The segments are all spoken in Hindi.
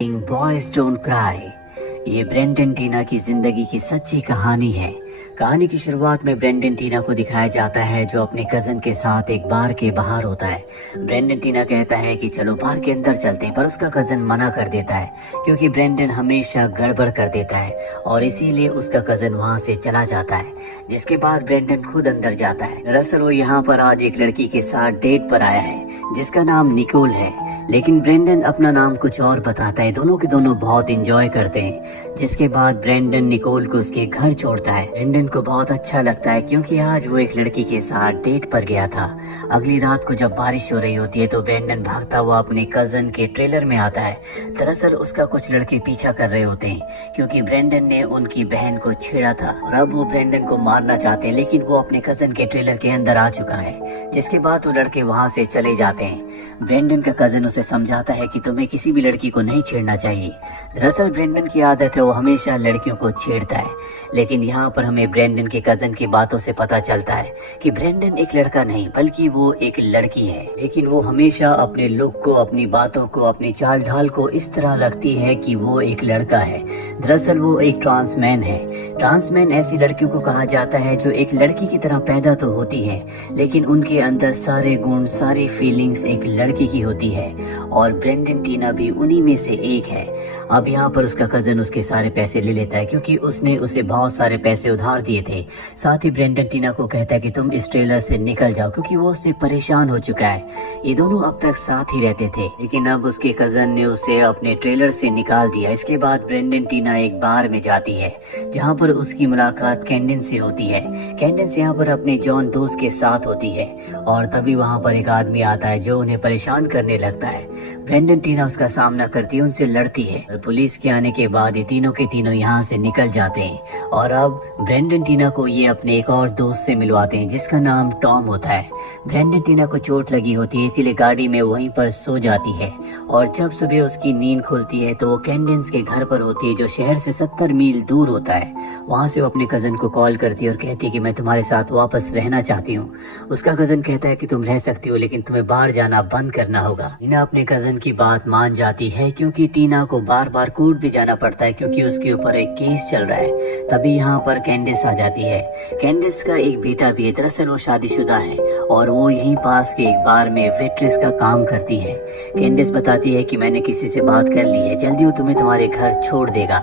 Boys don't cry. ये ब्रेंडन टीना की जिंदगी की सच्ची कहानी है। कहानी की शुरुआत में ब्रेंडन टीना को दिखाया जाता है जो अपने कजन के साथ एक बार के बाहर होता है। ब्रेंडन टीना कहता है कि चलो बार के अंदर चलते हैं, पर उसका कजन मना कर देता है क्योंकि ब्रेंडन हमेशा गड़बड़ कर देता है और इसीलिए उसका कजन वहां से चला जाता है। जिसके बाद ब्रेंडन खुद अंदर जाता है। दरअसल वो यहाँ पर आज एक लड़की के साथ डेट पर आया है जिसका नाम निकोल है, लेकिन ब्रेंडन अपना नाम कुछ और बताता है। दोनों के दोनों बहुत एंजॉय करते हैं। जिसके बाद ब्रेंडन निकोल को उसके घर छोड़ता है। ब्रेंडन को बहुत अच्छा लगता है क्योंकि आज वो एक लड़की के साथ डेट पर गया था। अगली रात को जब बारिश हो रही होती है तो ब्रेंडन भागता हुआ अपने कजन के ट्रेलर में आता है। दरअसल उसका कुछ लड़के पीछा कर रहे होते हैं क्योंकि ब्रेंडन ने उनकी बहन को छेड़ा था और अब वो ब्रेंडन को मारना चाहते हैं, लेकिन वो अपने कजन के ट्रेलर के अंदर आ चुका है। जिसके बाद वो लड़के वहाँ से चले जाते हैं। ब्रेंडन का कजन उसे समझाता है कि तुम्हें किसी भी लड़की को नहीं छेड़ना चाहिए। दरअसल ब्रेंडन की आदत है वो हमेशा लड़कियों को छेड़ता है, लेकिन यहाँ पर हमें ब्रेंडन के कजन की बातों से पता चलता है कि ब्रेंडन एक लड़का नहीं बल्कि वो एक लड़की है। लेकिन वो हमेशा अपने लुक को, अपनी बातों को, अपनी चाल ढाल को इस तरह रखती है कि वो एक लड़का है। दरअसल वो एक ट्रांसमैन है। ट्रांसमैन ऐसी लड़कियों को कहा जाता है जो एक लड़की की तरह पैदा तो होती है लेकिन उनके अंदर सारे गुण, सारी फीलिंग्स एक लड़की की होती है और ब्रेंडन टीना भी उन्हीं में से एक है। अब यहाँ पर उसका कजन उसके सारे पैसे ले लेता है क्योंकि उसने उसे बहुत सारे पैसे उधार दिए थे। साथ ही ब्रेंडन टीना को कहता है कि तुम इस ट्रेलर से निकल जाओ क्योंकि वो उससे परेशान हो चुका है। ये दोनों अब तक साथ ही रहते थे लेकिन अब उसके कजन ने उसे अपने ट्रेलर से निकाल दिया। इसके बाद ब्रेंडन टीना एक बार में जाती है जहाँ पर उसकी मुलाकात कैंडेंस से होती है। कैंडेंस यहाँ पर अपने जॉन दोस्त के साथ होती है और तभी वहाँ पर एक आदमी आता है जो उन्हें परेशान करने लगता है। ब्रेंडन टीना उसका सामना करती है, उनसे लड़ती है और पुलिस के आने के बाद ये तीनों के तीनों यहाँ से निकल जाते हैं और अब ब्रेंडन टीना को ये अपने एक और दोस्त से मिलवाते हैं जिसका नाम टॉम होता है। ब्रेंडन टीना को चोट लगी होती है इसीलिए गाड़ी में वहीं पर सो जाती है और जब सुबह उसकी नींद खुलती है तो वो कैंडेंस के घर पर होती है जो शहर से 70 मील दूर होता है। वहाँ से वो अपने कजन को कॉल करती है और कहती है कि मैं तुम्हारे साथ वापस रहना चाहती हूँ। उसका कजन कहता है कि तुम रह सकती हो लेकिन तुम्हें बाहर जाना बंद करना होगा। टीना अपने कजन की बात मान जाती है क्योंकि टीना को बार बार कोर्ट भी जाना पड़ता है क्योंकि उसके ऊपर एक केस चल रहा है। तभी यहाँ पर कैंडेंस आ जाती है। कैंडेंस का एक बेटा भी है। दरअसल वो शादीशुदा है और वो यहीं पास के एक बार में वेट्रेस का काम करती है। कैंडेंस बताती है कि मैंने किसी से बात कर ली है, जल्दी वो तुम्हें तुम्हारे घर छोड़ देगा।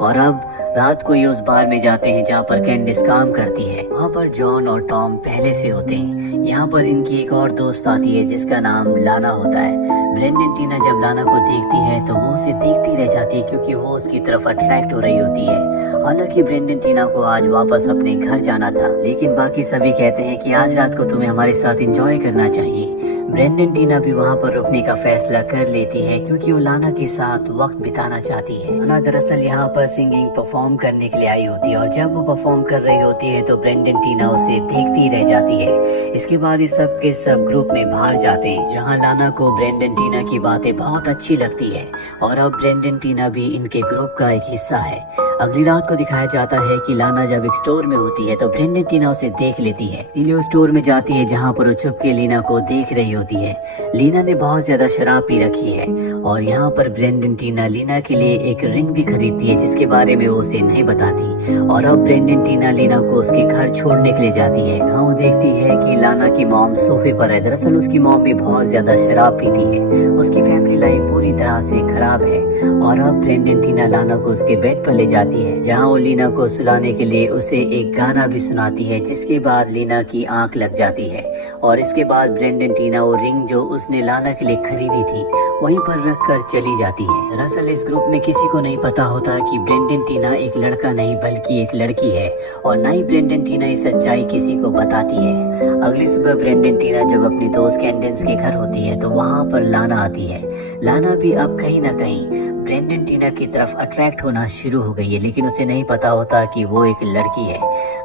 और अब रात को ये उस बार में जाते हैं जहाँ पर कैंडेंस काम करती है। वहाँ पर जॉन और टॉम पहले से होते हैं। यहाँ पर इनकी एक और दोस्त आती है जिसका नाम लाना होता है। ब्रेंडन टीना जब लाना को देखती है तो वो उसे देखती रह जाती है क्योंकि वो उसकी तरफ अट्रैक्ट हो रही होती है। हालांकि ब्रेंडन टीना को आज वापस अपने घर जाना था लेकिन बाकी सभी कहते हैं कि आज रात को तुम्हें हमारे साथ एंजॉय करना चाहिए। ब्रेंडन टीना भी वहाँ पर रुकने का फैसला कर लेती है क्योंकि वो लाना के साथ वक्त बिताना चाहती है। लाना दरअसल यहाँ पर सिंगिंग परफॉर्म करने के लिए आई होती है और जब वो परफॉर्म कर रही होती है तो ब्रेंडन टीना उसे देखती रह जाती है। इसके बाद ये सब के सब ग्रुप में बाहर जाते हैं जहाँ लाना को ब्रेंडन टीना की बातें बहुत अच्छी लगती है और अब ब्रेंडन टीना भी इनके ग्रुप का एक हिस्सा है। अगली रात को दिखाया जाता है कि लाना जब एक स्टोर में होती है तो ब्रेंडन टीना उसे देख लेती है, इसीलिए वो स्टोर में जाती है जहाँ पर वो चुपके लीना को देख रही होती है। लीना ने बहुत ज्यादा शराब पी रखी है और यहाँ पर ब्रेंडन टीना लीना के लिए एक रिंग भी खरीदती है जिसके बारे में वो उसे नहीं बताती। और अब ब्रेंडन टीना लीना को उसके घर छोड़ने के लिए जाती है। जहाँ वो देखती है कि लाना की मॉम सोफे पर है। दरअसल उसकी मॉम भी बहुत ज्यादा शराब पीती है। उसकी फैमिली लाइफ पूरी तरह से खराब है और अब ब्रेंडन टीना लाना को उसके बेड पर ले जाती है जहाँ वो लीना को सुलाने के लिए उसे एक गाना भी सुनाती है। जिसके बाद लीना की आंख लग जाती है और इसके बाद ब्रेंडन टीना वो रिंग जो उसने लाना के लिए खरीदी थी वहीं पर रखकर चली जाती है। दरअसल इस ग्रुप में किसी को नहीं पता होता कि ब्रेंडन टीना एक लड़का नहीं बल्कि एक लड़की है और न ही ब्रेंडन टीना ये सच्चाई किसी को बताती है। अगली सुबह ब्रेंडन टीना जब अपने दोस्त कैंडेंस के घर होती है तो वहाँ पर लाना आती है। लाना भी अब कहीं ना कहीं ब्रेंडन टीना टीना की तरफ अट्रैक्ट होना शुरू हो गई है, लेकिन उसे नहीं पता होता कि वो एक लड़की है।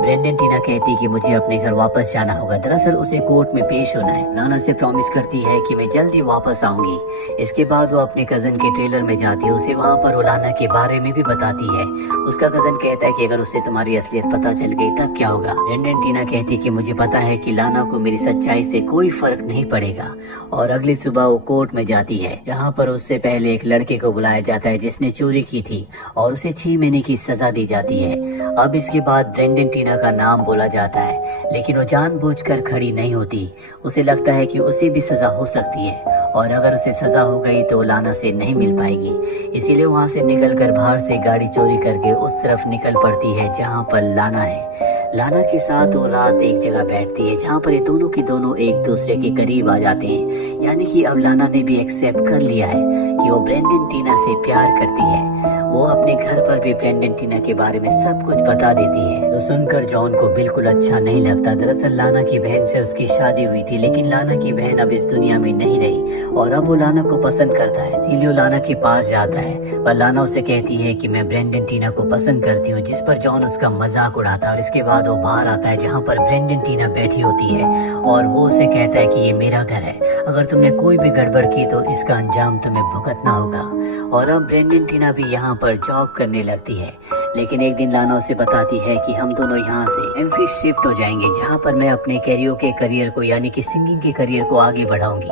ब्रेंडन टीना कहती कि मुझे अपने घर वापस जाना होगा। दरअसल उसे कोर्ट में पेश होना है। लाना से प्रॉमिस करती है कि मैं जल्दी वापस आऊंगी। इसके बाद वो अपने कजन के ट्रेलर में जाती है। उसे वहाँ पर वो लाना के बारे में भी बताती है। उसका कजन कहता है कि अगर उससे तुम्हारी असलियत पता चल गई तब क्या होगा। ब्रेंडन टीना कहती कि मुझे पता है कि लाना को मेरी सच्चाई से कोई फर्क नहीं पड़ेगा। और अगली सुबह वो कोर्ट में जाती है, जहाँ पर उससे पहले एक लड़के को बुलाया जाता है जिसने चोरी की थी और उसे 6 महीने की सजा दी जाती है। अब इसके बाद ब्रेंडन टीना का नाम बोला जाता है, लेकिन वो जानबूझकर खड़ी नहीं होती। उसे लगता है कि उसे भी सजा हो सकती है और अगर उसे सजा हो गई तो लाना से नहीं मिल पाएगी। इसीलिए वहाँ से निकलकर बाहर से गाड़ी चोरी करके उस तरफ निकल पड़ती है जहाँ पर लाना है। लाना के साथ वो रात एक जगह बैठती है जहाँ पर ये दोनों की दोनों एक दूसरे के करीब आ जाते हैं। यानी कि अब लाना ने भी एक्सेप्ट कर लिया है कि वो ब्रेंडन टीना से प्यार करती है। वो अपने घर पर भी ब्रेंडन टीना के बारे में सब कुछ बता देती है। तो सुनकर जॉन को बिल्कुल अच्छा नहीं लगता। दरअसल लाना की बहन से उसकी शादी हुई थी, लेकिन लाना की बहन अब इस दुनिया में नहीं रही और अब वो लाना को पसंद करता है। इसीलिए वो लाना के पास जाता है, पर लाना उसे कहती है कि मैं ब्रेंडन टीना को पसंद करती हूँ, जिस पर जॉन उसका मजाक उड़ाता है। और इसके बाद वो बाहर आता है जहाँ पर ब्रेंडन टीना बैठी होती है और वो उसे कहता है कि ये मेरा घर है, अगर तुमने कोई भी गड़बड़ की तो इसका अंजाम तुम्हें भुगतना होगा। और अब ब्रेंडन टीना भी यहाँ पर जॉब करने लगती है। लेकिन एक दिन लाना उसे बताती है कि हम दोनों यहाँ से मेम्फिस शिफ्ट हो जाएंगे, जहाँ पर मैं अपने कैरियोके करियर को यानी कि सिंगिंग के करियर को आगे बढ़ाऊंगी।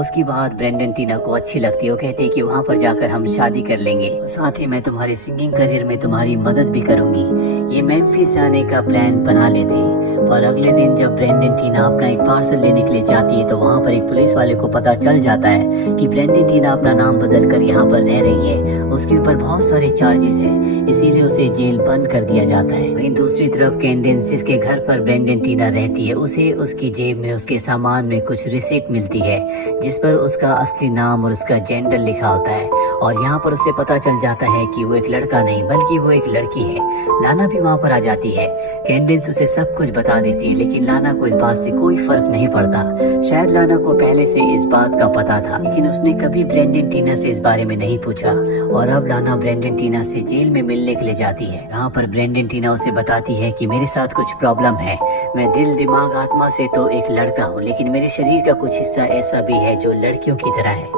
उसकी बात ब्रेंडन टीना को अच्छी लगती है। वो कहते हैं कि वहाँ पर जाकर हम शादी कर लेंगे, साथ ही मैं तुम्हारे सिंगिंग करियर में तुम्हारी मदद भी करूंगी। ये मेम्फिस जाने का प्लान बना लेते हैं। पर अगले दिन जब ब्रेंडन टीना अपना एक पार्सल लेने के लिए जाती है तो वहाँ पर एक पुलिस वाले को पता चल जाता है कि ब्रेंडन टीना अपना नाम बदल कर यहाँ पर रह रही है। उसके ऊपर बहुत सारे चार्जेस हैं, इसीलिए उसे जेल बंद कर दिया जाता है। वहीं दूसरी तरफ कैंडेंस, जिसके घर पर ब्रेंडन टीना रहती है, उसे उसकी जेब में उसके सामान में कुछ रिसीट मिलती है जिस पर उसका असली नाम और उसका जेंडर लिखा होता है। और यहाँ पर उसे पता चल जाता है कि वो एक लड़का नहीं बल्कि वो एक लड़की है। लाना भी वहाँ पर आ जाती है। कैंडेंस उसे सब कुछ बता देती है, लेकिन लाना को इस बात से कोई फर्क नहीं पड़ता। शायद लाना को पहले से इस बात का पता था, लेकिन उसने कभी ब्रेंडन टीना से इस बारे में नहीं पूछा। और अब लाना ब्रेंडन टीना से जेल में मिलने के लिए जाती है। यहाँ पर ब्रेंडन टीना उसे बताती है कि मेरे साथ कुछ प्रॉब्लम है। मैं दिल दिमाग आत्मा से तो एक लड़का हूँ, लेकिन मेरे शरीर का कुछ हिस्सा ऐसा भी है जो लड़कियों की तरह है।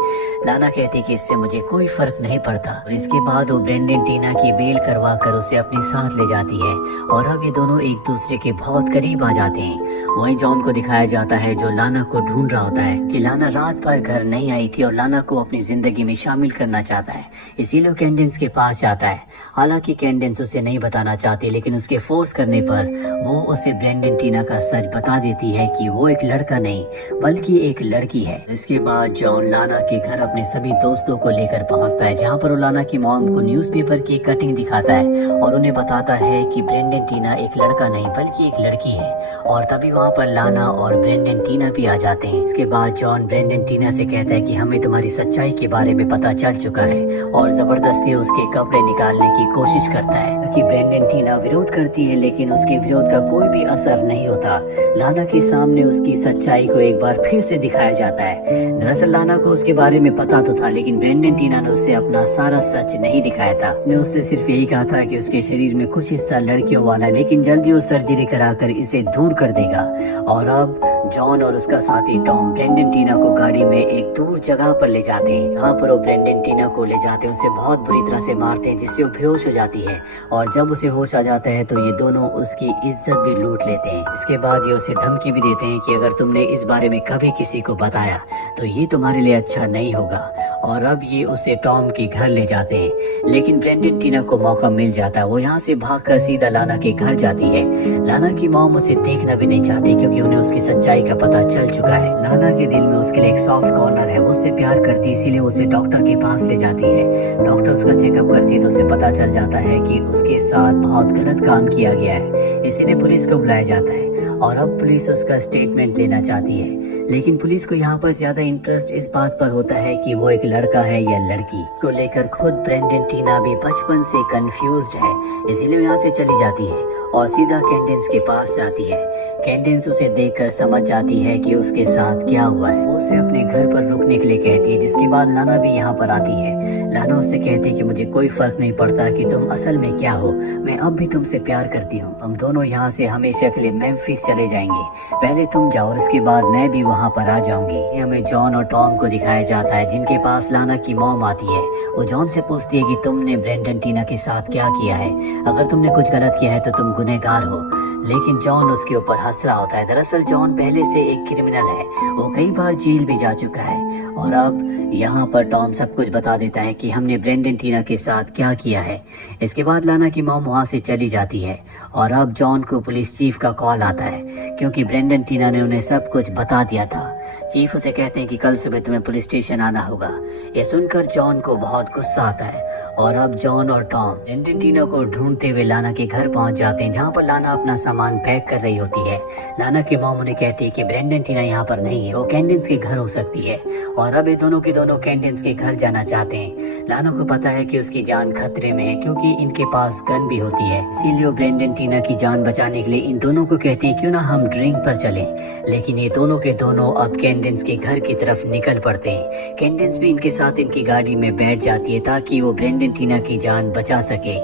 लाना कहती कि इससे मुझे कोई फर्क नहीं पड़ता। और इसके बाद वो ब्रेंडन टीना की बेल करवा कर उसे अपने साथ ले जाती है और अब ये दोनों एक दूसरे के बहुत करीब आ जाते हैं। वहीं जॉन को दिखाया जाता है जो लाना को ढूंढ रहा होता है कि लाना रात भर घर नहीं आई थी और लाना को अपनी जिंदगी में शामिल करना चाहता है। इसीलिए कैंडेंस के पास जाता है। हालांकि कैंडेंस उसे नहीं बताना चाहती, लेकिन उसके फोर्स करने पर वो उसे ब्रेंडन टीना का सच बता देती है कि वो एक लड़का नहीं बल्कि एक लड़की है। इसके बाद जॉन लाना के घर अपने सभी दोस्तों को लेकर पहुंचता है, जहां पर वो लाना की मॉम को न्यूज़पेपर की कटिंग दिखाता है और उन्हें बताता है कि ब्रेंडन टीना एक लड़का नहीं बल्कि एक लड़की है। और तभी वहां पर लाना और ब्रेंडन टीना भी आ जाते हैं। इसके बाद जॉन ब्रेंडन टीना से कहता है कि हमें तुम्हारी सच्चाई के बारे में पता चल चुका है और जबरदस्ती उसके कपड़े निकालने की कोशिश करता है। कि ब्रेंडन टीना विरोध करती है, लेकिन उसके विरोध का कोई भी असर नहीं होता। लाना के सामने उसकी सच्चाई को एक बार फिर से दिखाया जाता है। दरअसल लाना को उसके बारे में पता तो था, लेकिन ब्रेंडन टीना ने उसे अपना सारा सच नहीं दिखाया था। उसने उससे सिर्फ यही कहा था कि उसके शरीर में कुछ हिस्सा लड़कियों वाला है, लेकिन जल्दी वो सर्जरी कराकर इसे दूर कर देगा। और अब जॉन और उसका साथी टॉम ब्रेंडन टीना को गाड़ी में एक दूर जगह पर ले जाते हैं। यहाँ पर वो ब्रेंडन टीना को ले जाते हैं, उसे बहुत बुरी तरह से मारते हैं जिससे वो बेहोश हो जाती है। और जब उसे होश आ जाता है तो ये दोनों उसकी इज्जत भी लूट लेते हैं। इसके बाद ये उसे धमकी भी देते हैं कि अगर तुमने इस बारे में कभी किसी को बताया तो ये तुम्हारे लिए अच्छा नहीं होगा। और अब ये उसे टॉम के घर ले जाते हैं, लेकिन ब्रेंडन टीना को मौका मिल जाता है। वो यहाँ से भागकर सीधा लाना के घर जाती है। लाना की मॉम उसे देखना भी नहीं चाहती क्योंकि उन्हें उसकी सच्चाई का पता चल चुका है। लाना के दिल में उसके लिए एक सॉफ्ट कॉर्नर है, वो उससे प्यार करती है, इसीलिए उसे डॉक्टर के पास ले जाती है। डॉक्टर उसका चेकअप करती है तो उसे पता चल जाता है कि उसके साथ बहुत गलत काम किया गया है। इसीलिए पुलिस को बुलाया जाता है और अब पुलिस उसका स्टेटमेंट लेना चाहती है। लेकिन पुलिस को यहाँ पर ज्यादा इंटरेस्ट इस बात पर होता है कि वो एक लड़का है या लड़की। इसको लेकर खुद ब्रेंडन टीना भी बचपन से कंफ्यूज्ड है, इसीलिए यहाँ से चली जाती है और सीधा कैंडेंस के पास जाती है। कैंडेंस उसे देखकर समझ जाती है कि उसके साथ क्या हुआ है। वो उसे अपने घर पर रुकने के लिए कहती है, जिसके बाद लाना भी यहाँ पर आती है। लाना उससे कहती है कि मुझे कोई फर्क नहीं पड़ता कि तुम असल में क्या हो, मैं अब भी तुमसे प्यार करती हूँ। हम दोनों यहाँ से हमेशा के लिए मेम्फिस चले जाएंगे, पहले तुम जाओ और उसके बाद मैं भी वहाँ पर आ जाऊंगी। हमें जॉन और टॉम को दिखाया जाता है, जिनके पास लाना की मॉम आती है। वो जॉन से पूछती है कि तुमने ब्रेंडन टीना के साथ क्या किया है, अगर तुमने कुछ गलत किया है तो तुम गुनहगार हो। लेकिन जॉन उसके ऊपर हंस रहा होता है। दरअसल जॉन पहले से एक क्रिमिनल है, वो कई बार जेल भी जा चुका है। और अब यहाँ पर टॉम सब कुछ बता देता है कि हमने ब्रेंडन टीना के साथ क्या किया है। इसके बाद लाना की मॉम वहाँ से चली जाती है और अब जॉन को पुलिस चीफ का कॉल आता है, क्योंकि ब्रेंडन टीना ने उन्हें सब कुछ बता दिया था। चीफ उसे कहते हैं कि कल सुबह तुम्हें पुलिस स्टेशन आना होगा। ये सुनकर जॉन को बहुत गुस्सा आता है और अब जॉन और टॉम ब्रेंडन टीना को ढूंढते हुए लाना के घर पहुंच जाते हैं, जहां पर लाना अपना सामान पैक कर रही होती है। लाना की मॉम उन्हें कहती है कि ब्रेंडन टीना यहाँ पर नहीं है, वो कैंडेंस के घर हो सकती है। और अब ये दोनों के दोनों कैंडेंस के घर जाना चाहते हैं। लाना को पता है कि उसकी जान खतरे में है, क्योंकि इनके पास गन भी होती है। इसीलिए वो ब्रेंडन टीना की जान बचाने के लिए इन दोनों को कहती है क्यों ना हम ड्रिंक पर चलें। लेकिन ये दोनों के दोनों अब कैंडेंस के घर की तरफ निकल पड़ते हैं। कैंडेंस भी इनके साथ इनकी गाड़ी में बैठ जाती है ताकि वो ब्रेंडन टीना की जान बचा सके।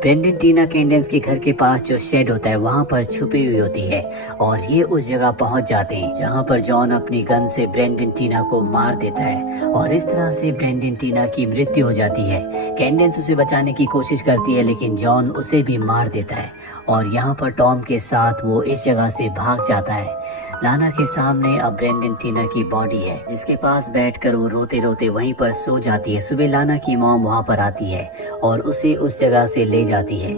ब्रेंडन टीना कैंडेंस के घर के पास जो शेड होता है वहाँ पर छुपी हुई होती है और ये उस जगह पहुँच जाते हैं जहाँ पर जॉन अपनी गन से ब्रेंडन टीना को मार देता है और इस तरह से ब्रेंडन टीना की मृत्यु हो जाती है। कैंडेंस उसे बचाने की कोशिश करती है, लेकिन जॉन उसे भी मार देता है और यहाँ पर टॉम के साथ वो इस जगह से भाग जाता है। लाना के सामने अब ब्रेंडन टीना की बॉडी है, जिसके पास बैठकर वो रोते रोते वहीं पर सो जाती है। सुबह लाना की मॉम वहाँ पर आती है और उसे उस जगह से ले जाती है।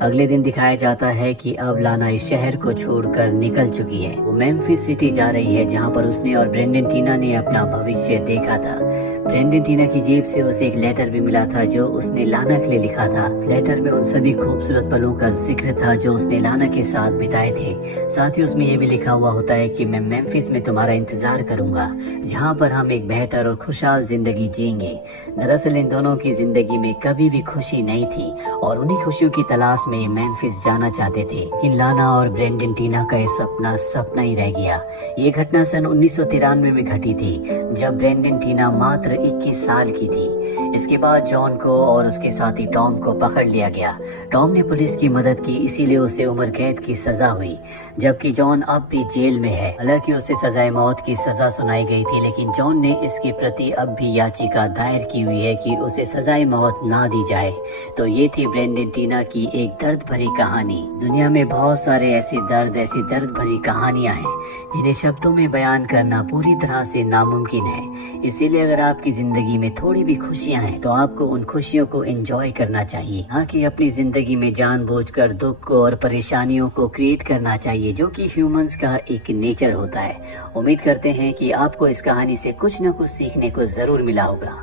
अगले दिन दिखाया जाता है कि अब लाना इस शहर को छोड़कर निकल चुकी है। वो मेम्फिस सिटी जा रही है, जहाँ पर उसने और ब्रेंडन टीना ने अपना भविष्य देखा था। ब्रेंडन टीना की जेब से उसे एक लेटर भी मिला था जो उसने लाना के लिए लिखा था। लेटर में उन सभी खूबसूरत पलों का जिक्र था जो उसने लाना के साथ बिताए थे। साथ ही उसमें यह भी लिखा हुआ होता है कि मैं मेम्फिस में तुम्हारा इंतजार करूंगा, जहां पर हम एक बेहतर और खुशहाल जिंदगी जिएंगे। दरअसल इन दोनों की जिंदगी में कभी भी खुशी नहीं थी और उन्हीं खुशियों की तलाश में मेम्फिस जाना चाहते थे। लेकिन लाना और ब्रेंडन टीना का ये सपना सपना ही रह गया। ये घटना सन 1993 में घटी थी, जब ब्रेंडन टीना मात्र 21 साल की थी। इसके बाद जॉन को और उसके साथी टॉम को पकड़ लिया गया। टॉम ने पुलिस की मदद की, इसीलिए उसे उम्र कैद की सजा हुई, जबकि जॉन अब भी जेल में है। हालांकि उसे सजाए मौत की सजा सुनाई गई थी, लेकिन जॉन ने इसके प्रति अब भी याचिका दायर की हुई है कि उसे सजाए मौत ना दी जाए। तो ये थी ब्रेंडन टीना की एक दर्द भरी कहानी। दुनिया में बहुत सारे ऐसी दर्द भरी कहानियां हैं जिन्हें शब्दों में बयान करना पूरी तरह से नामुमकिन है। इसीलिए अगर आपकी जिंदगी में थोड़ी भी खुशियां हैं तो आपको उन खुशियों को एंजॉय करना चाहिए, ना कि अपनी जिंदगी में जानबूझकर दुख को और परेशानियों को क्रिएट करना चाहिए, जो कि ह्यूमंस का एक नेचर होता है। उम्मीद करते हैं कि आपको इस कहानी से कुछ न कुछ सीखने को जरूर मिला होगा।